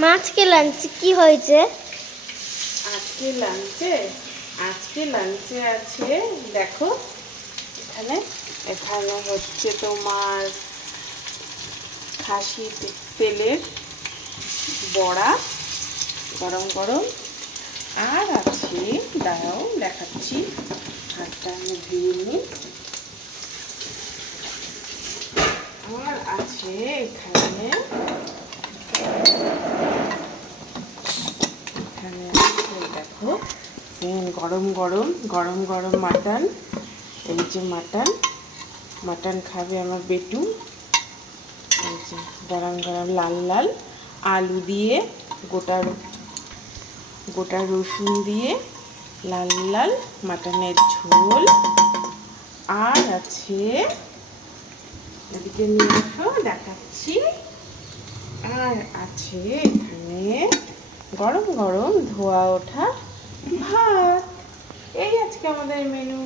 মা আজকে লাঞ্চে কি হয়েছে? আজকে লাঞ্চে আছে, দেখো এখানে এখানে হচ্ছে তোমার খাসি তেলের বড়া গরম গরম, আর আছে, দাঁড়াও দেখাচ্ছি, হাতটা আমি ধুয়ে নিই। আর আছে এখানে দেখো গরম গরম গরম গরম মাটন। এই যে মাটন খাবে আমার বেটু। এই যে গরম গরম লাল লাল আলু দিয়ে, গোটা রসুন দিয়ে লাল লাল মাটনের ঝোল। আর আছে, এদিকে নিয়ে আসো দেখাচ্ছি, আর আছে এখানে গরম গরম ধোয়া ওঠা ভাত। এই আজকে আমাদের মেনু।